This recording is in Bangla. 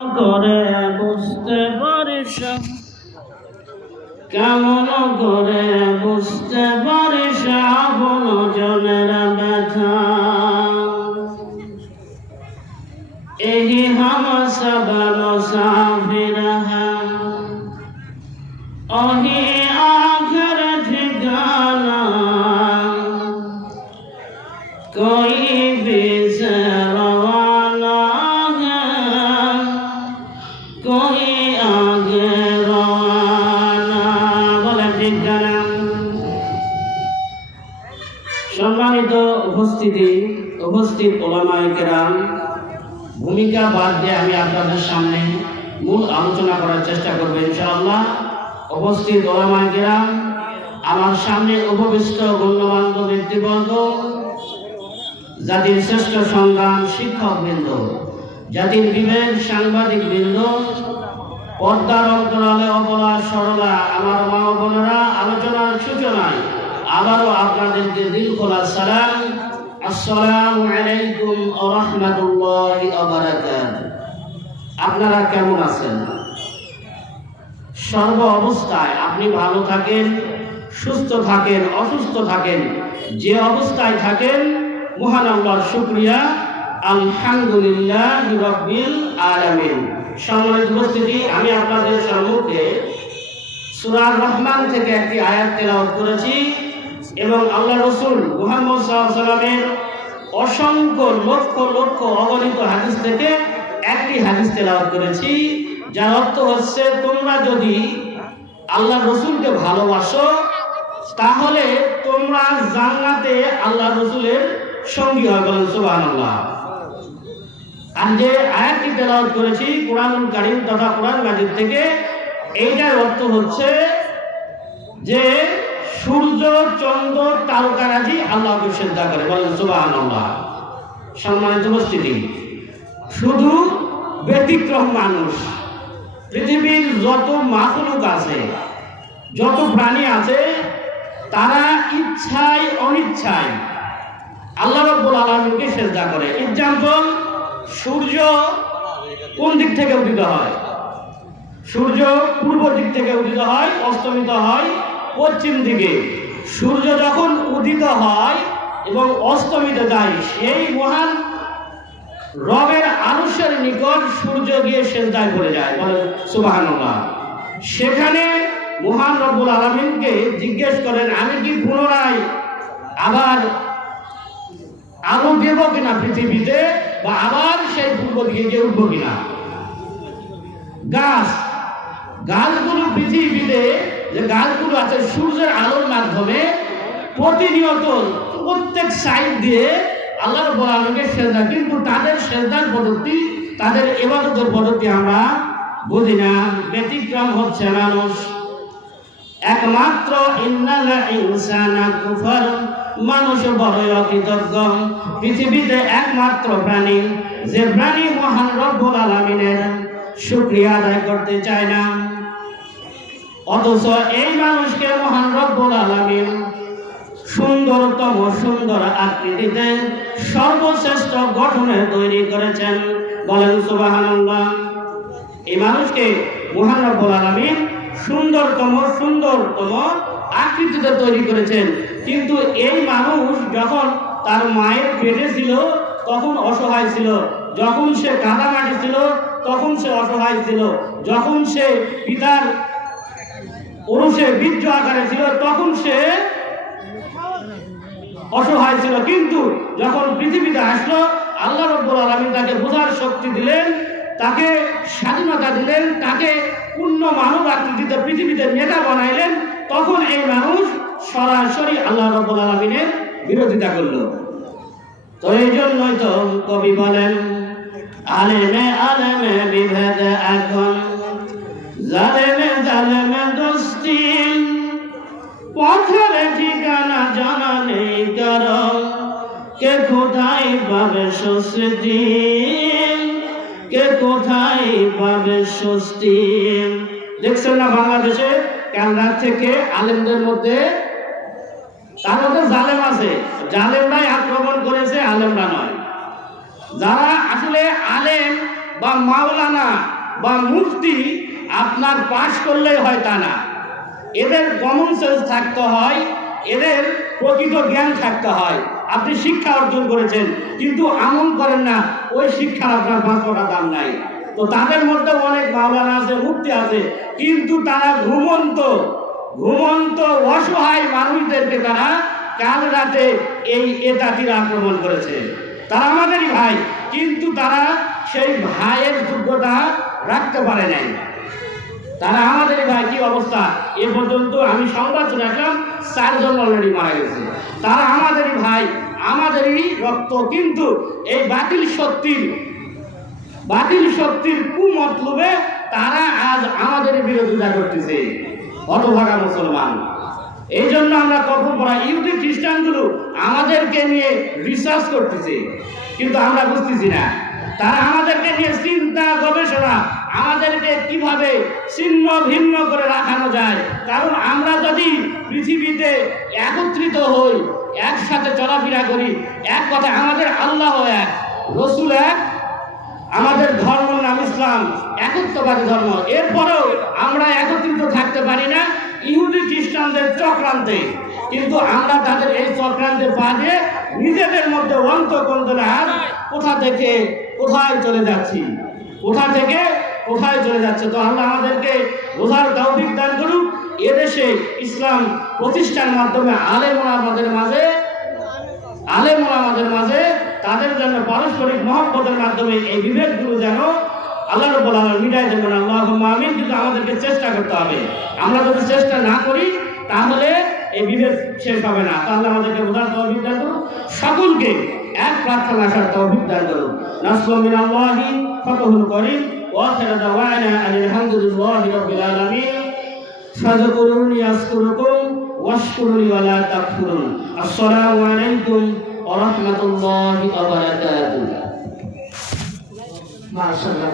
করে বুঝতে পারিস কেমন করে বুঝতে পারিস আপন জনের ব্যথা এই হাম সব মুসাফির হ্যাঁ ওহি आखिर ठिकाना कोई भी से रवाना है कोई आगे रवाना बोले ठिकाना। সম্মানিত উপস্থিত ওলামায়ে কেরাম, ভূমিকা বাদ দিয়ে আমি আপনাদের সামনে মূল আলোচনা করার চেষ্টা করব ইনশাআল্লাহ। উপস্থিত ওলামায়ে কেরাম, আমার সামনে উপবিষ্ট গণ্যমান্য ব্যক্তিবর্গ, জাতির শ্রেষ্ঠ সংগ্রাম শিক্ষকবৃন্দ, জাতির বিবেক সাংবাদিক বৃন্দ, পর্দার অন্তরালে অবলা সরলা আমার মা বোনেরা, আলোচনার সূচনায় আবারও আপনাদেরকে দিল খোলা সালাম, আসসালামু আলাইকুম ওয়া রাহমাতুল্লাহি ওয়া বারাকাতুহু। আপনারা কেমন আছেন? সর্ব অবস্থায় আপনি ভালো থাকেন, সুস্থ থাকেন, অসুস্থ থাকেন, যে অবস্থায় থাকেন মহান আল্লাহর শুকরিয়া, আলহামদুলিল্লাহি রাব্বিল আলামিন। সম্মানিত উপস্থিতি, আমি আপনাদের সম্মুখে সূরা রহমান থেকে একটি আয়াত তেলাওয়াত করেছি এবং আল্লাহ রাসূল মুহাম্মদ সাল্লাল্লাহু আলাইহি ওয়াসাল্লামের অসংখ্য লক্ষ অগণিত হাদিস থেকে একটি হাদিস তেলাওয়াত করেছি, যার অর্থ হচ্ছে তোমরা যদি আল্লাহ রাসূলকে ভালোবাসো তাহলে তোমরা জান্নাতে আল্লাহ রাসূলের সঙ্গী হবে। বলেন সুবহানাল্লাহ। আর যে আয়াতটি তেলাওয়াত করেছি কুরআনুল কারীম তথা কুরআন মাজিদ থেকে, এইটার অর্থ হচ্ছে যে সূর্য, চন্দ্র, তারকারাজি আল্লাহকে সিজদা করে। বলেন সুবহানাল্লাহ। সম্মানিত উপস্থিতি, শুধু ব্যতিক্রম মানুষ, পৃথিবীর যত মাখলুক আছে, যত প্রাণী আছে, তারা ইচ্ছায় অনিচ্ছায় আল্লাহ রাব্বুল আলামিনকে সিজদা করে। এক্সাম্পল, সূর্য কোন দিক থেকে উদিত হয়? সূর্য পূর্ব দিক থেকে উদিত হয়, অস্তমিত হয় পশ্চিম দিকে। সূর্য যখন উদিত হয় এবং অস্তমিত যায়, সেই মহান রবের আরশের নিকট সূর্য গিয়ে সিজদায় পড়ে যায়। বলেন সুবহানাল্লাহ। সেখানে মহান রব্বুল আলামিনকে জিজ্ঞেস করেন, আমি কি পুনরায় আবার আলো দেব কিনা পৃথিবীতে, বা আবার সেই পূর্ব দিকে গিয়ে উঠবো কিনা? গাছগুলো পৃথিবীতে যে গাছগুলো আছে, সূর্যের আলোর মাধ্যমে প্রতিনিয়ত প্রত্যেক সাইড দিয়ে আল্লাহ রাব্বুল আলামিনকে সিজদা, কিন্তু তাদের সিজদার পদ্ধতি, তাদের ইবাদতের পদ্ধতি আমরা বুঝি না। ব্যতিক্রম হচ্ছে মানুষ। একমাত্র ইন্নাল ইনসানা কুফার, মানুষ বড়ই অকৃতজ্ঞ। পৃথিবীতে একমাত্র প্রাণী, যে প্রাণী মহান রব্বুল আলামিনের শুকরিয়া আদায় করতে চায় না। অথচ এই মানুষকে মহান রব্বুল আলামিন সুন্দর আকৃতিতে সর্বশ্রেষ্ঠ গঠনে তৈরি করেছেন। বলেন সুবহানাল্লাহ। এই মানুষকে মহান রব্বুল আলামিন সুন্দরতম আকৃতিতে তৈরি করেছেন। কিন্তু এই মানুষ যখন তার মায়ের পেটে ছিল তখন অসহায় ছিল, যখন সে কাদামাটি ছিল তখন সে অসহায় ছিল, যখন সে পিতার উরুসে বীর্য আকারে ছিল তখন সে অসহায় ছিল। কিন্তু যখন পৃথিবীতে আসলো, আল্লাহ রাব্বুল আলামিন তাকে বোঝার শক্তি দিলেন, তাকে স্বাধীনতা দিলেন, তাকে পূর্ণ মানব আকৃতিতে পৃথিবীতে নেতা বানাইলেন, তখন এই মানুষ সরাসরি আল্লাহ রাব্বুল আলামিনের বিরোধিতা করলো। তো এই জন্যই তো কবি বলেন, আলেমে বিভেদ এখন, জালেমে দোস্তি, পথের ঠিকানা জানা নেই কারো, কে কোথায় পাবে স্বস্তি, কে কোথায় পাবে স্বস্তি। দেখছেন না বাংলাদেশে কেনরা থেকে আলেমদের মধ্যে, তার মধ্যে জালেম আছে, জালেমরাই আক্রমণ করেছে, আলেমরা নয়। যারা আসলে আলেম বা মাওলানা বা মুফতি আপনার পাশ করলেই হয় তা না। এদের কমন সেন্স থাকতে হয়, এদের প্রকৃত জ্ঞান থাকতে হয়। আপনি শিক্ষা অর্জন করেছেন কিন্তু আমল করেন না, ওই শিক্ষার আপনার 5 টাকা দাম নাই। তো তাদের মধ্যে অনেক মাওলানা আছে, মুফতি আছে, কিন্তু তারা ঘুমন্ত অসহায় মানুষদেরকে তারা কাল রাতে এই এতাতির আক্রমণ করেছে। তারা আমাদেরই ভাই, কিন্তু তারা সেই ভাইয়ের যোগ্যতা রাখতে পারে নাই। তারা আমাদেরই ভাই। কি অবস্থা এ পর্যন্ত আমি সংবাদ রাখলাম 4 জন অলরেডি মারা গেছে। তারা আমাদেরই ভাই, আমাদেরই রক্ত, কিন্তু এই বাতিল শক্তির কুমতলবে তারা আজ আমাদের বিরোধিতা করতেছে। হতভাগা মুসলমান। এই জন্য আমরা কখন পড়া ইহুদি খ্রিস্টানগুলো আমাদেরকে নিয়ে রিসার্চ করতেছে, কিন্তু আমরা বুঝতেছি না। তারা আমাদেরকে নিয়ে চিন্তা গবেষণা, আমাদেরকে কিভাবে ছিন্ন ভিন্ন করে রাখানো যায়। কারণ আমরা যদি পৃথিবীতে একত্রিত হই, একসাথে চলাফেরা করি, এক কথা আমাদের আল্লাহ এক, রসুল এক, আমাদের ধর্ম নাম ইসলাম, একত্ববাদী ধর্ম, এরপরেও আমরা একত্রিত থাকতে পারি না ইহুদি খ্রিস্টানদের চক্রান্তে। কিন্তু আমরা তাদের এই চক্রান্তে পা দিয়ে নিজেদের মধ্যে অন্তঃকন্দলে আর কোথা থেকে কোথায় চলে যাচ্ছি, তো আল্লাহ আমাদেরকে বোঝার তৌফিক দান করুন। এদেশে ইসলাম প্রতিষ্ঠার মাধ্যমে আলেম ওলামাদের মাঝে তাদের জন্য পারস্পরিক মহব্বতের মাধ্যমে এই বিভেদগুলো যেন আল্লাহ রাব্বুল আলামিন মিটাই দেবেন। আল্লাহুম্মা আমিন। কিন্তু আমাদেরকে চেষ্টা করতে হবে। আমরা যদি চেষ্টা না করি তাহলে এই বিভেদ শেষ হবে না। তো আল্লাহ আমাদেরকে বোঝার তৌফিক দান করুন, সকলকে এক প্রার্থনা আসার তৌফিক দান করুন। নাসরুম মিনাল্লাহি ফাতহুল করিম ওয়া আখিরু দাওয়ানা আলহামদুলিল্লাহি রাব্বিল আলামিন। ফাযকুরুনি আযকুরুকুম ওয়াশকুরুনি ওয়া লা তাকফুরুন। আসসালামু আলাইকুম ওয়া রাহমাতুল্লাহি ওয়া বারাকাতুহু। মাশাআল্লাহ।